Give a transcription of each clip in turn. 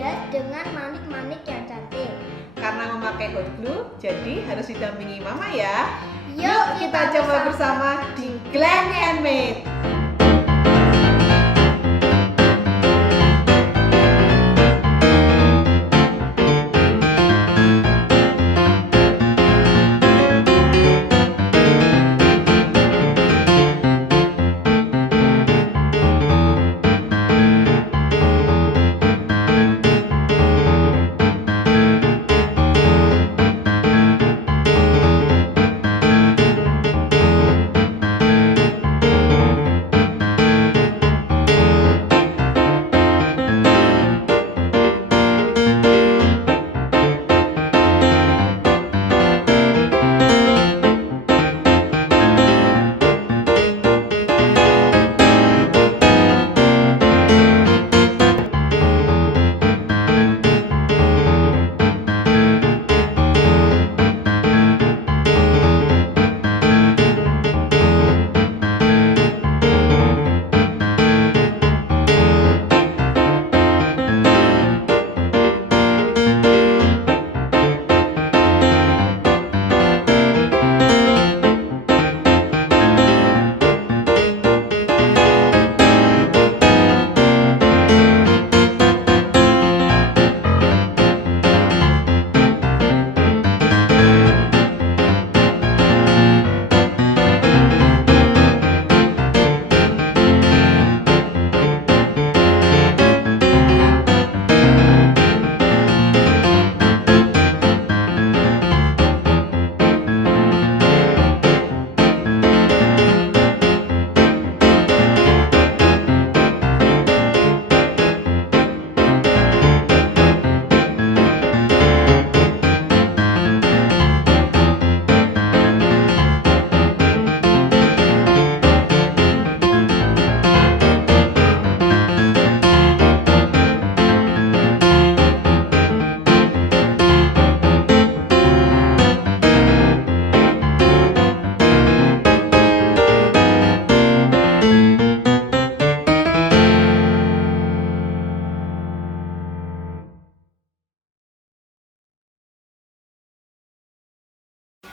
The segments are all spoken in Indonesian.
dihias dengan manik-manik yang cantik. Karena memakai hot glue, jadi harus didampingi mama ya. Yuk kita coba bersama di GLAM Handmade.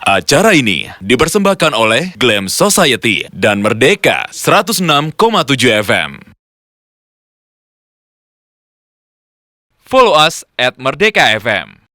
Acara ini dipersembahkan oleh GLAM Society dan Merdeka 106,7 FM. Follow us at Merdeka FM.